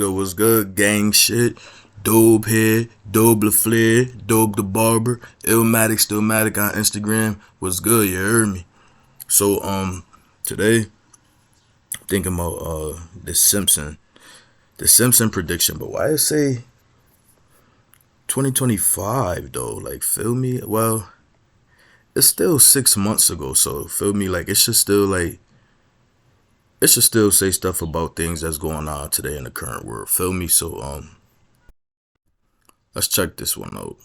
What's good, gang shit? Dobe here, Dobe LaFleur, Dobe the Barber, Illmatic, Stillmatic on Instagram. What's good, you heard me? So, today, thinking about, the Simpson prediction, but why I say 2025 though? Like, feel me? Well, it's still 6 months ago, so feel me? Like, it should still say stuff about things that's going on today in the current world. Feel me? So, let's check this one out.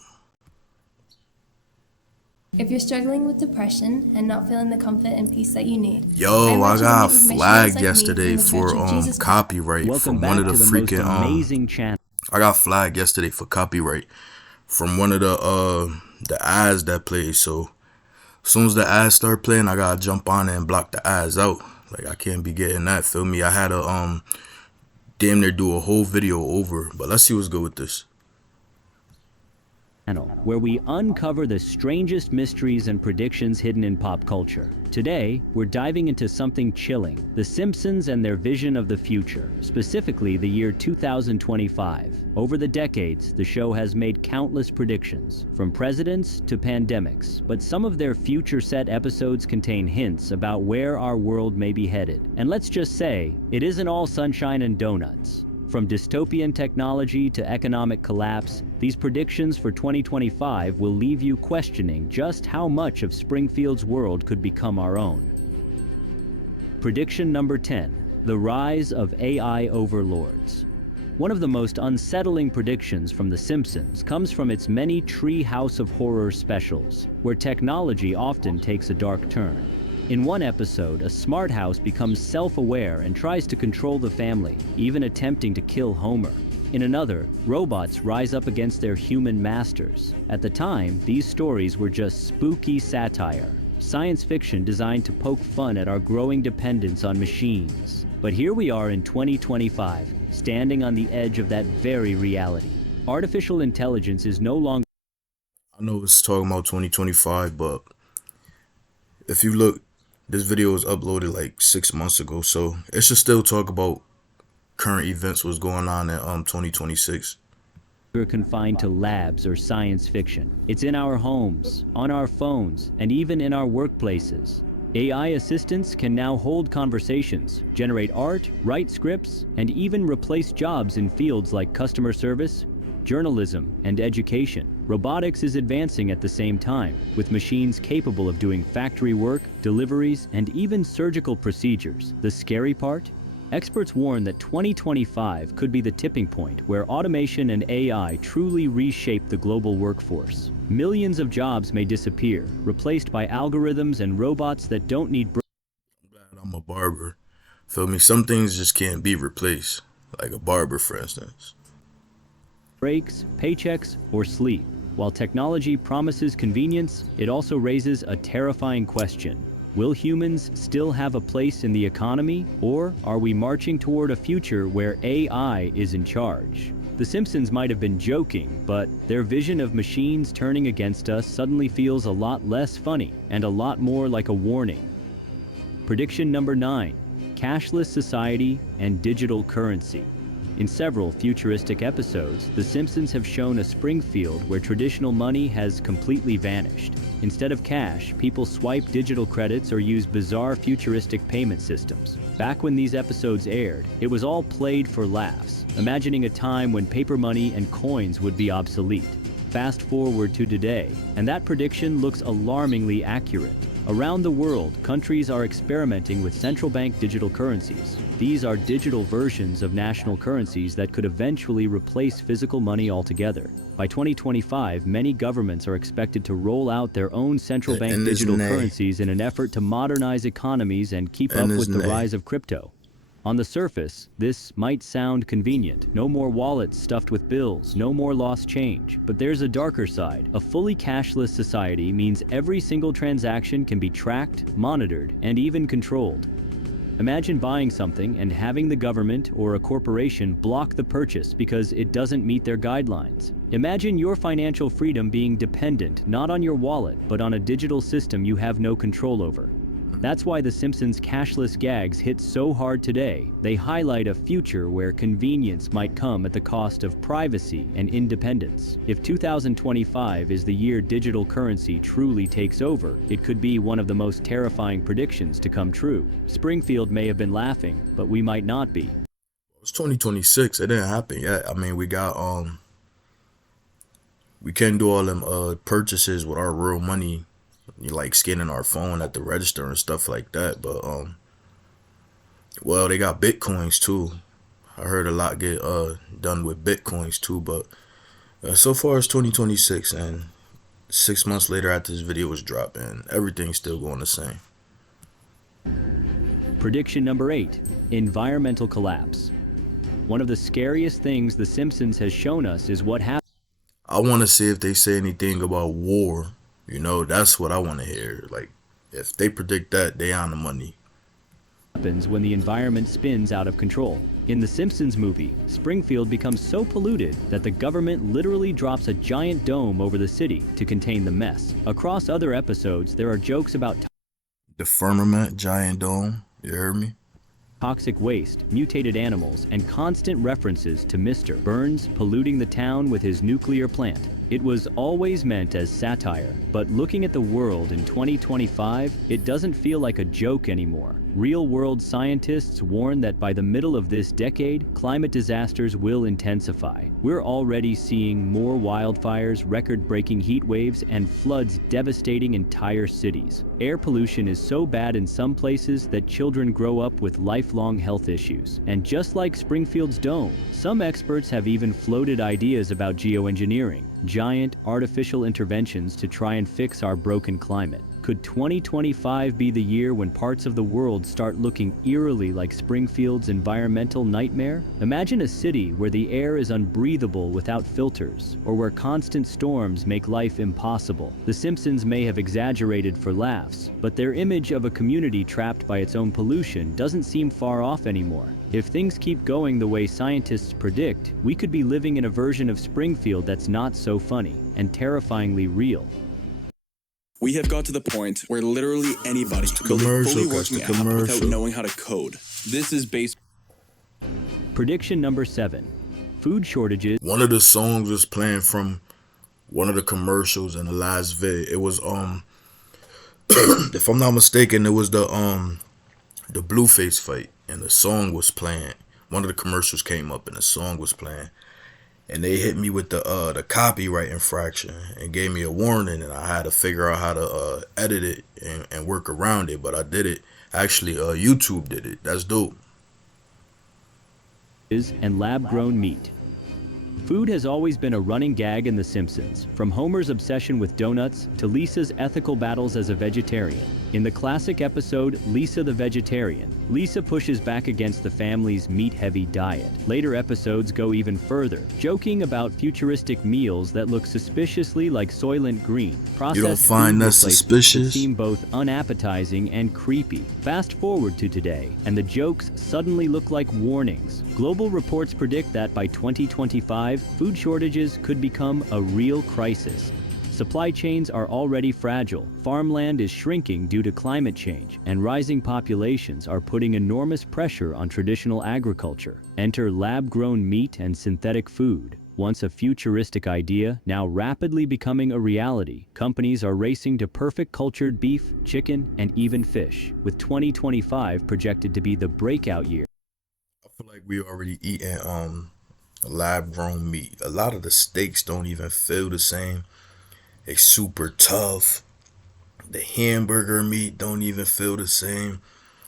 If you're struggling with depression and not feeling the comfort and peace that you need, Yo, I invite you to got meet with missionaries flagged like me yesterday from the for Church of Jesus Christ. copyright Welcome from back one of the to the most freaking amazing channel. I got flagged yesterday for copyright from one of the ads that plays. So as soon as the ads start playing, I gotta jump on it and block the ads out. Like, I can't be getting that, feel me? I had to damn near do a whole video over, but let's see what's good with this. Where we uncover the strangest mysteries and predictions hidden in pop culture. Today, we're diving into something chilling, The Simpsons and their vision of the future, specifically the year 2025. Over the decades, the show has made countless predictions, from presidents to pandemics, but some of their future-set episodes contain hints about where our world may be headed. And let's just say, it isn't all sunshine and donuts. From dystopian technology to economic collapse, these predictions for 2025 will leave you questioning just how much of Springfield's world could become our own. Prediction number 10, the rise of AI overlords. One of the most unsettling predictions from The Simpsons comes from its many Tree House of Horror specials, where technology often takes a dark turn. In one episode, a smart house becomes self-aware and tries to control the family, even attempting to kill Homer. In another, robots rise up against their human masters. At the time, these stories were just spooky satire, science fiction designed to poke fun at our growing dependence on machines. But here we are in 2025, standing on the edge of that very reality. Artificial intelligence is no longer... I know it's talking about 2025, but if you look, this video was uploaded like 6 months ago, so it should still talk about current events, what's going on in 2026. We're confined to labs or science fiction. It's in our homes, on our phones, and even in our workplaces. AI assistants can now hold conversations, generate art, write scripts, and even replace jobs in fields like customer service, journalism, and education. Robotics is advancing at the same time, with machines capable of doing factory work, deliveries, and even surgical procedures. The scary part? Experts warn that 2025 could be the tipping point where automation and AI truly reshape the global workforce. Millions of jobs may disappear, replaced by algorithms and robots that don't need I'm glad I'm a barber. Feel me? Some things just can't be replaced, like a barber, for instance. breaks, paychecks, or sleep. While technology promises convenience, it also raises a terrifying question. Will humans still have a place in the economy, or are we marching toward a future where AI is in charge? The Simpsons might have been joking, but their vision of machines turning against us suddenly feels a lot less funny and a lot more like a warning. Prediction number 9, cashless society and digital currency. In several futuristic episodes, The Simpsons have shown a Springfield where traditional money has completely vanished. Instead of cash, people swipe digital credits or use bizarre futuristic payment systems. Back when these episodes aired, it was all played for laughs, imagining a time when paper money and coins would be obsolete. Fast forward to today, and that prediction looks alarmingly accurate. Around the world, countries are experimenting with central bank digital currencies. These are digital versions of national currencies that could eventually replace physical money altogether. By 2025, many governments are expected to roll out their own central bank digital currencies in an effort to modernize economies and keep up with the rise of crypto. On the surface, this might sound convenient. No more wallets stuffed with bills, no more lost change. But there's a darker side. A fully cashless society means every single transaction can be tracked, monitored, and even controlled. Imagine buying something and having the government or a corporation block the purchase because it doesn't meet their guidelines. Imagine your financial freedom being dependent not on your wallet, but on a digital system you have no control over. That's why The Simpsons' cashless gags hit so hard today. They highlight a future where convenience might come at the cost of privacy and independence. If 2025 is the year digital currency truly takes over, it could be one of the most terrifying predictions to come true. Springfield may have been laughing, but we might not be. It's 2026. It didn't happen yet. I mean, we can't do all them purchases with our real money, like scanning our phone at the register and stuff like that. But well, they got bitcoins too. I heard a lot get done with bitcoins too. But so far it's 2026, and 6 months later after this video was dropped, and everything's still going the same. Prediction number 8: environmental collapse. One of the scariest things The Simpsons has shown us is what happens. I want to see if they say anything about war. You know, that's what I want to hear. Like, if they predict that, they on the money. When the environment spins out of control. In the Simpsons movie, Springfield becomes so polluted that the government literally drops a giant dome over the city to contain the mess. Across other episodes, there are jokes about The firmament, giant dome. You heard me? toxic waste, mutated animals, and constant references to Mr. Burns polluting the town with his nuclear plant. It was always meant as satire, but looking at the world in 2025, it doesn't feel like a joke anymore. Real-world scientists warn that by the middle of this decade, climate disasters will intensify. We're already seeing more wildfires, record-breaking heat waves, and floods devastating entire cities. Air pollution is so bad in some places that children grow up with lifelong health issues. And just like Springfield's dome, some experts have even floated ideas about geoengineering, giant artificial interventions to try and fix our broken climate. Could 2025 be the year when parts of the world start looking eerily like Springfield's environmental nightmare? Imagine a city where the air is unbreathable without filters, or where constant storms make life impossible. The Simpsons may have exaggerated for laughs, but their image of a community trapped by its own pollution doesn't seem far off anymore. If things keep going the way scientists predict, we could be living in a version of Springfield that's not so funny and terrifyingly real. We have got to the point where literally anybody can build a fully working app without knowing how to code. This is based. Prediction number 7: food shortages. One of the songs was playing from one of the commercials in the last vid. It was if I'm not mistaken, it was the Blueface fight, and the song was playing. One of the commercials came up and the song was playing, and they hit me with the copyright infraction and gave me a warning, and I had to figure out how to edit it and work around it. But I did it. Actually, YouTube did it. That's dope. And lab-grown meat. Food has always been a running gag in The Simpsons, from Homer's obsession with donuts to Lisa's ethical battles as a vegetarian. In the classic episode, Lisa the Vegetarian, Lisa pushes back against the family's meat-heavy diet. Later episodes go even further, joking about futuristic meals that look suspiciously like Soylent Green. You don't find that suspicious? Seem both unappetizing and creepy. Fast forward to today, and the jokes suddenly look like warnings. Global reports predict that by 2025, food shortages could become a real crisis. Supply chains are already fragile, farmland is shrinking due to climate change, and rising populations are putting enormous pressure on traditional agriculture. Enter lab-grown meat and synthetic food. Once a futuristic idea, now rapidly becoming a reality. Companies are racing to perfect cultured beef, chicken, and even fish, with 2025 projected to be the breakout year. I feel like we already eating lab-grown meat. A lot of the steaks don't even feel the same. It's super tough. The hamburger meat don't even feel the same.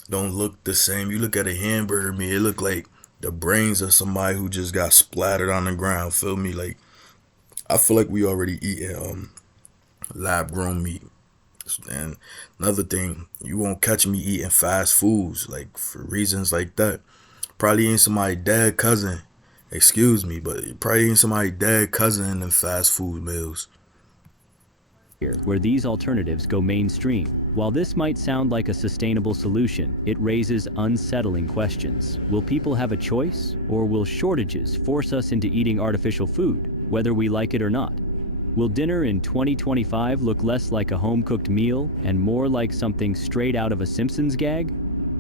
Don't look the same. You look at a hamburger meat, it look like the brains of somebody who just got splattered on the ground. Feel me? Like, I feel like we already eating lab-grown meat. And another thing, you won't catch me eating fast foods, like, for reasons like that. Probably eating somebody's dead cousin. Excuse me, but probably eating somebody's dead cousin in them fast food meals. Where these alternatives go mainstream. While this might sound like a sustainable solution, it raises unsettling questions. Will people have a choice, or will shortages force us into eating artificial food, whether we like it or not? Will dinner in 2025 look less like a home-cooked meal and more like something straight out of a Simpsons gag?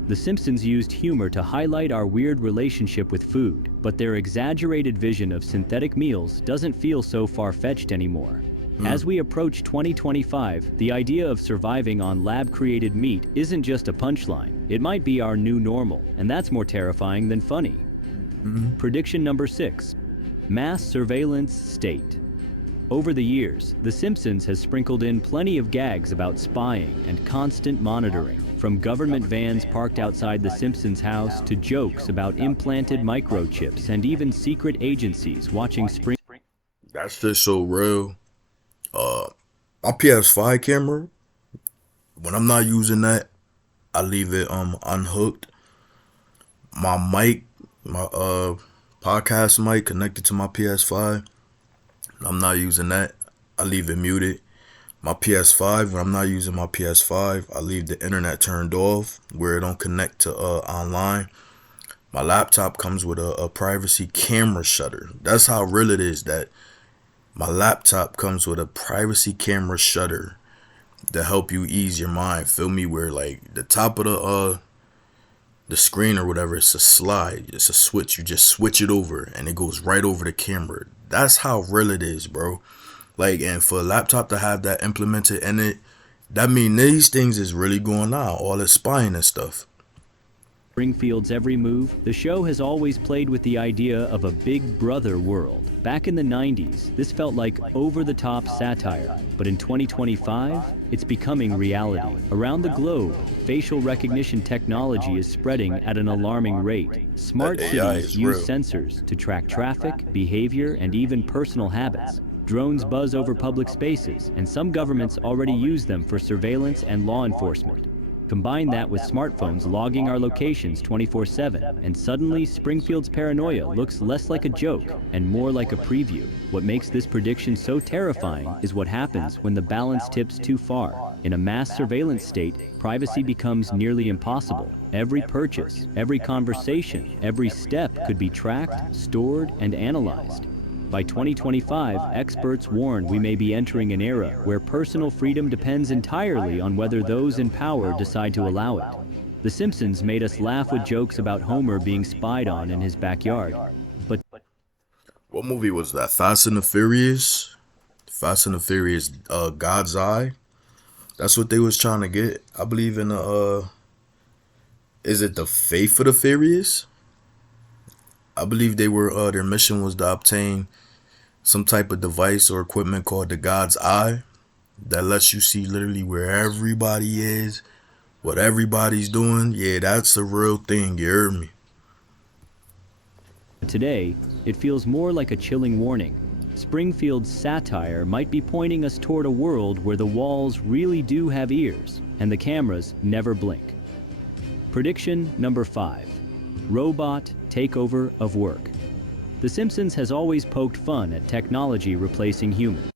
The Simpsons used humor to highlight our weird relationship with food, but their exaggerated vision of synthetic meals doesn't feel so far-fetched anymore. As we approach 2025, the idea of surviving on lab-created meat isn't just a punchline. It might be our new normal, and that's more terrifying than funny. Prediction number 6. Mass surveillance state. Over the years, The Simpsons has sprinkled in plenty of gags about spying and constant monitoring, from government vans parked outside The Simpsons' house to jokes about implanted microchips and even secret agencies watching Spring. That's just so real. My PS5 camera, when I'm not using that, I leave it unhooked. My mic, my podcast mic connected to my PS5. I'm not using that. I leave it muted. My PS5, when I'm not using my PS5, I leave the internet turned off where it don't connect to online. My laptop comes with a privacy camera shutter. That's how real it is that my laptop comes with a privacy camera shutter to help you ease your mind. Feel me? Where like the top of the screen or whatever, it's a slide, it's a switch. You just switch it over and it goes right over the camera. That's how real it is, bro. Like, and for a laptop to have that implemented in it, that mean these things is really going on, all this spying and stuff. Springfield's every move, the show has always played with the idea of a Big Brother world. Back in the 90s, this felt like over-the-top satire, but in 2025, it's becoming reality. Around the globe, facial recognition technology is spreading at an alarming rate. Smart cities use sensors to track traffic, behavior, and even personal habits. Drones buzz over public spaces, and some governments already use them for surveillance and law enforcement. Combine that with smartphones logging our locations 24/7, and suddenly Springfield's paranoia looks less like a joke and more like a preview. What makes this prediction so terrifying is what happens when the balance tips too far. In a mass surveillance state, privacy becomes nearly impossible. Every purchase, every conversation, every step could be tracked, stored, and analyzed. By 2025, experts warn we may be entering an era where personal freedom depends entirely on whether those in power decide to allow it. The Simpsons made us laugh with jokes about Homer being spied on in his backyard. But what movie was that? Fast and the Furious? Fast and the Furious, God's Eye? That's what they was trying to get. I believe in is it the Faith of the Furious? I believe they were their mission was to obtain some type of device or equipment called the God's Eye that lets you see literally where everybody is, what everybody's doing. Yeah, that's a real thing, you heard me. today, it feels more like a chilling warning. Springfield's satire might be pointing us toward a world where the walls really do have ears and the cameras never blink. Prediction number 5. Robot takeover of work. The Simpsons has always poked fun at technology replacing humans.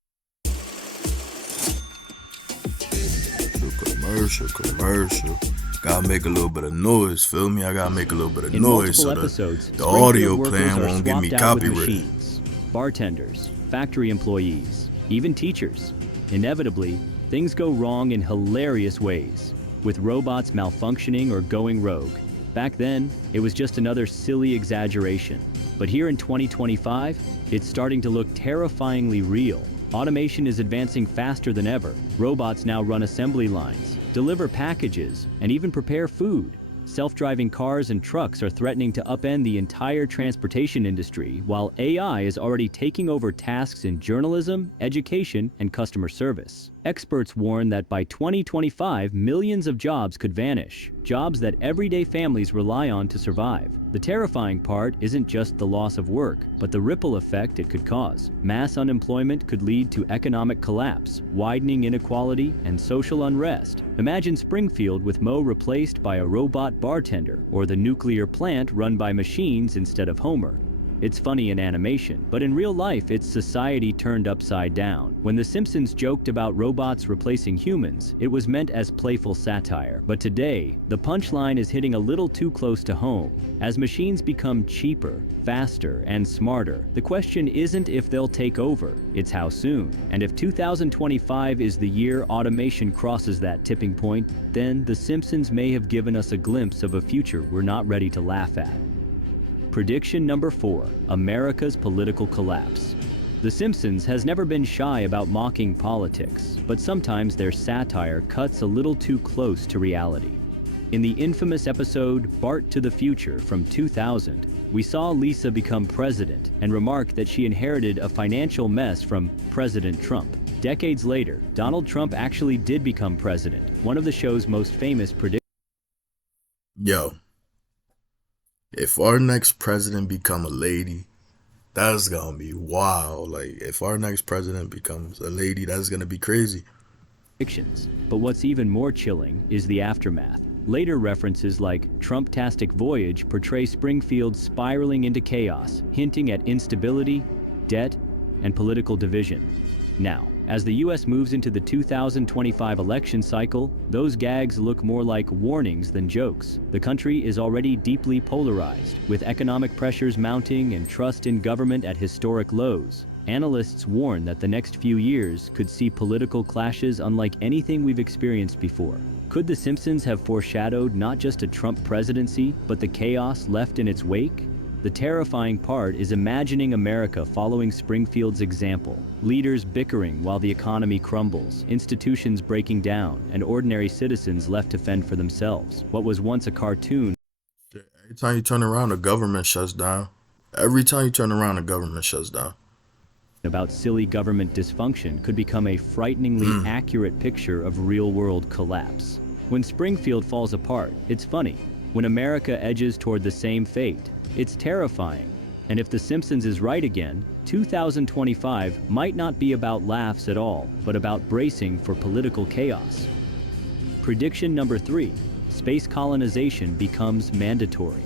Commercial. Gotta make a little bit of noise, feel me? I gotta make a little bit of In noise so episodes, the audio Springfield plan workers won't are give me swapped out with copyright. machines, bartenders, factory employees, even teachers. Inevitably, things go wrong in hilarious ways, with robots malfunctioning or going rogue. Back then, it was just another silly exaggeration. But here in 2025, it's starting to look terrifyingly real. Automation is advancing faster than ever. Robots now run assembly lines, deliver packages, and even prepare food. Self-driving cars and trucks are threatening to upend the entire transportation industry, while AI is already taking over tasks in journalism, education, and customer service. Experts warn that by 2025, millions of jobs could vanish, jobs that everyday families rely on to survive. The terrifying part isn't just the loss of work, but the ripple effect it could cause. Mass unemployment could lead to economic collapse, widening inequality, and social unrest. Imagine Springfield with Moe replaced by a robot bartender, or the nuclear plant run by machines instead of Homer. It's funny in animation, but in real life it's society turned upside down. When The Simpsons joked about robots replacing humans, it was meant as playful satire. But today, the punchline is hitting a little too close to home. As machines become cheaper, faster, and smarter, the question isn't if they'll take over, it's how soon. And if 2025 is the year automation crosses that tipping point, then The Simpsons may have given us a glimpse of a future we're not ready to laugh at. Prediction number 4, America's political collapse. The Simpsons has never been shy about mocking politics, but sometimes their satire cuts a little too close to reality. In the infamous episode Bart to the Future from 2000, we saw Lisa become president and remark that she inherited a financial mess from President Trump. Decades later, Donald Trump actually did become president, one of the show's most famous predictions. Yo, if our next president become a lady, that's gonna be wild. Like, if our next president becomes a lady, that's gonna be crazy. But what's even more chilling is the aftermath. Later references like Trump-tastic voyage portray Springfield spiraling into chaos, hinting at instability, debt, and political division. Now, as the US moves into the 2025 election cycle, those gags look more like warnings than jokes. The country is already deeply polarized, with economic pressures mounting and trust in government at historic lows. Analysts warn that the next few years could see political clashes unlike anything we've experienced before. Could The Simpsons have foreshadowed not just a Trump presidency, but the chaos left in its wake? The terrifying part is imagining America following Springfield's example. Leaders bickering while the economy crumbles, institutions breaking down, and ordinary citizens left to fend for themselves. What was once a cartoon. Every time you turn around, the government shuts down. Every time you turn around, the government shuts down. About silly government dysfunction could become a frighteningly accurate picture of real-world collapse. When Springfield falls apart, it's funny. When America edges toward the same fate, it's terrifying. And if The Simpsons is right again, 2025 might not be about laughs at all, but about bracing for political chaos. Prediction number 3, space colonization becomes mandatory.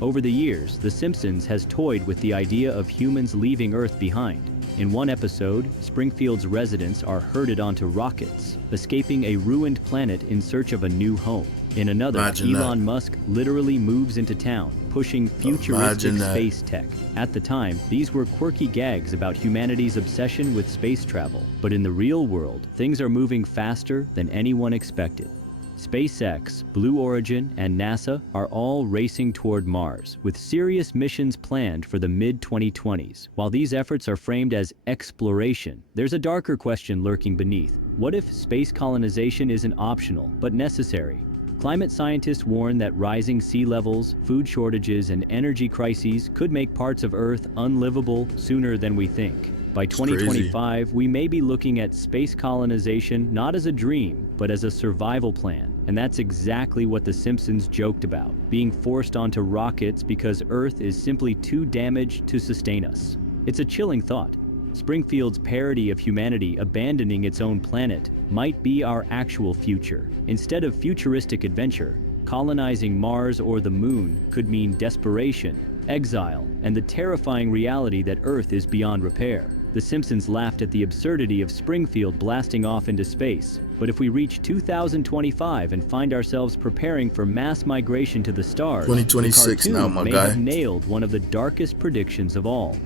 Over the years, The Simpsons has toyed with the idea of humans leaving Earth behind. In one episode, Springfield's residents are herded onto rockets, escaping a ruined planet in search of a new home. In another, Elon Musk literally moves into town, pushing futuristic space tech. At the time, these were quirky gags about humanity's obsession with space travel. But in the real world, things are moving faster than anyone expected. SpaceX, Blue Origin, and NASA are all racing toward Mars, with serious missions planned for the mid-2020s. While these efforts are framed as exploration, there's a darker question lurking beneath. What if space colonization isn't optional, but necessary? Climate scientists warn that rising sea levels, food shortages, and energy crises could make parts of Earth unlivable sooner than we think. By 2025, we may be looking at space colonization not as a dream, but as a survival plan. And that's exactly what The Simpsons joked about, being forced onto rockets because Earth is simply too damaged to sustain us. It's a chilling thought. Springfield's parody of humanity abandoning its own planet might be our actual future. Instead of futuristic adventure, colonizing Mars or the Moon could mean desperation, exile, and the terrifying reality that Earth is beyond repair. The Simpsons laughed at the absurdity of Springfield blasting off into space, but if we reach 2025 and find ourselves preparing for mass migration to the stars, 2026 the now, cartoon my may guy. have nailed one of the darkest predictions of all.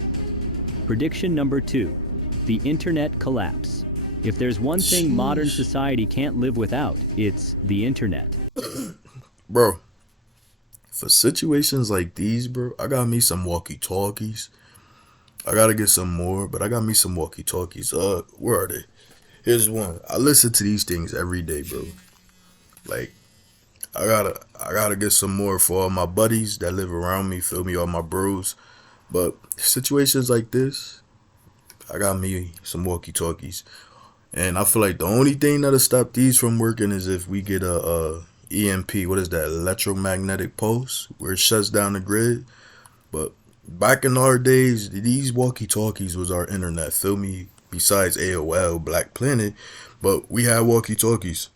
Prediction number 2, the internet collapse. If there's one thing modern society can't live without, it's the internet. Bro, for situations like these, bro, I got me some walkie-talkies. I gotta get some more, but I got me some walkie-talkies. Where are they? Here's one. I listen to these things every day, bro. Like, I gotta get some more for all my buddies that live around me, feel me, all my bros. But situations like this, I got me some walkie-talkies. And I feel like the only thing that'll stop these from working is if we get a EMP, what is that, electromagnetic pulse, where it shuts down the grid. But back in our days, these walkie-talkies was our internet, feel me? Besides AOL, Black Planet, but we had walkie-talkies.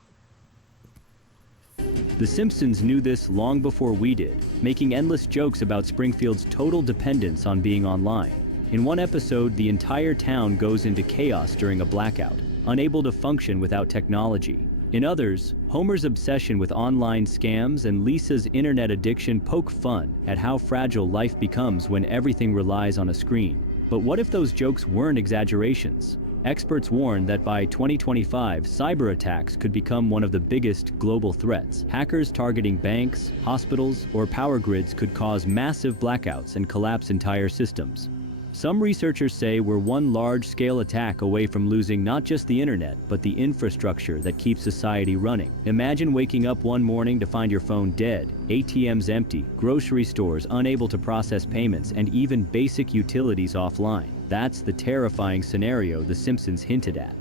The Simpsons knew this long before we did, making endless jokes about Springfield's total dependence on being online. In one episode, the entire town goes into chaos during a blackout, unable to function without technology. In others, Homer's obsession with online scams and Lisa's internet addiction poke fun at how fragile life becomes when everything relies on a screen. But what if those jokes weren't exaggerations? Experts warn that by 2025, cyber attacks could become one of the biggest global threats. Hackers targeting banks, hospitals, or power grids could cause massive blackouts and collapse entire systems. Some researchers say we're one large-scale attack away from losing not just the internet, but the infrastructure that keeps society running. Imagine waking up one morning to find your phone dead, ATMs empty, grocery stores unable to process payments, and even basic utilities offline. That's the terrifying scenario The Simpsons hinted at.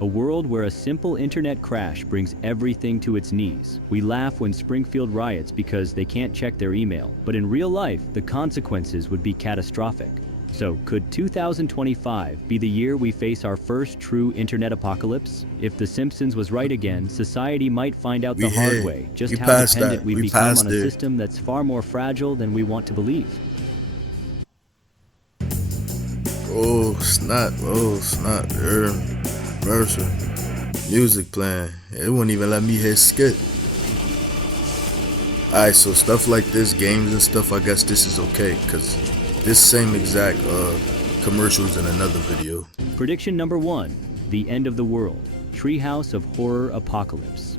A world where a simple internet crash brings everything to its knees. We laugh when Springfield riots because they can't check their email, but in real life, the consequences would be catastrophic. So, could 2025 be the year we face our first true internet apocalypse? If The Simpsons was right again, society might find out the hard way just how dependent we've become on a system that's far more fragile than we want to believe. Oh snap, Mercer. Music playing. It wouldn't even let me hit skip. Alright, so stuff like this, games and stuff, I guess this is okay, because this same exact commercials in another video. Prediction number 1, the end of the world. Treehouse of Horror Apocalypse.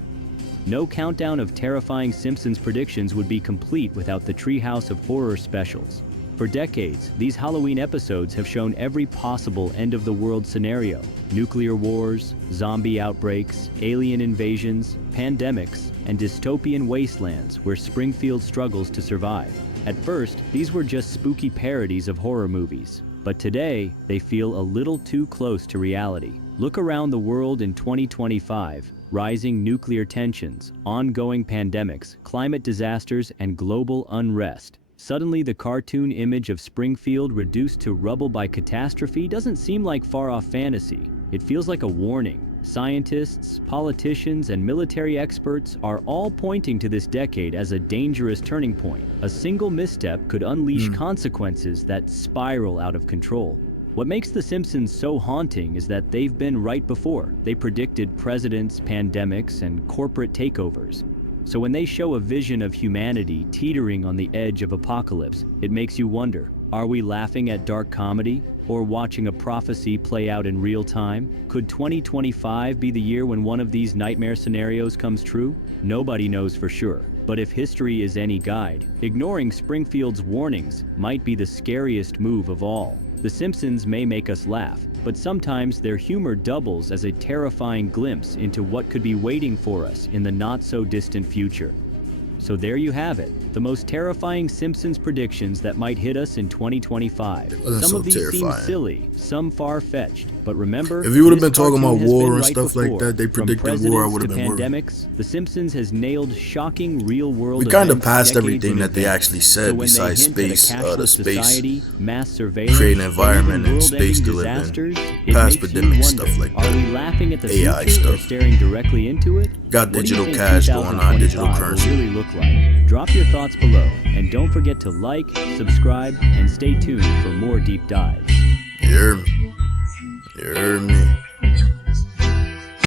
No countdown of terrifying Simpsons predictions would be complete without the Treehouse of Horror specials. For decades, these Halloween episodes have shown every possible end-of-the-world scenario. Nuclear wars, zombie outbreaks, alien invasions, pandemics, and dystopian wastelands where Springfield struggles to survive. At first, these were just spooky parodies of horror movies. But today, they feel a little too close to reality. Look around the world in 2025. Rising nuclear tensions, ongoing pandemics, climate disasters, and global unrest. Suddenly, the cartoon image of Springfield reduced to rubble by catastrophe doesn't seem like far-off fantasy. It feels like a warning. Scientists, politicians, and military experts are all pointing to this decade as a dangerous turning point. A single misstep could unleash consequences that spiral out of control. What makes The Simpsons so haunting is that they've been right before. They predicted presidents, pandemics, and corporate takeovers. So when they show a vision of humanity teetering on the edge of apocalypse, it makes you wonder, are we laughing at dark comedy or watching a prophecy play out in real time? Could 2025 be the year when one of these nightmare scenarios comes true? Nobody knows for sure. But if history is any guide, ignoring Springfield's warnings might be the scariest move of all. The Simpsons may make us laugh, but sometimes their humor doubles as a terrifying glimpse into what could be waiting for us in the not-so-distant future. So there you have it, the most terrifying Simpsons predictions that might hit us in 2025. Some of these seem silly, some far-fetched, but remember, if you would have been talking about war and stuff like that, they predicted war, I would have been worried. Pandemics, The Simpsons has nailed shocking real-world We kind of passed everything that they actually said besides space, the space, mass surveillance, create an environment and space to live in, past pandemic stuff like that, are we laughing at the AI future or stuff. staring directly into it? Got digital cash going on, digital currency. Really look like? Drop your thoughts below, and don't forget to like, subscribe, and stay tuned for more deep dives. You heard me? You heard me?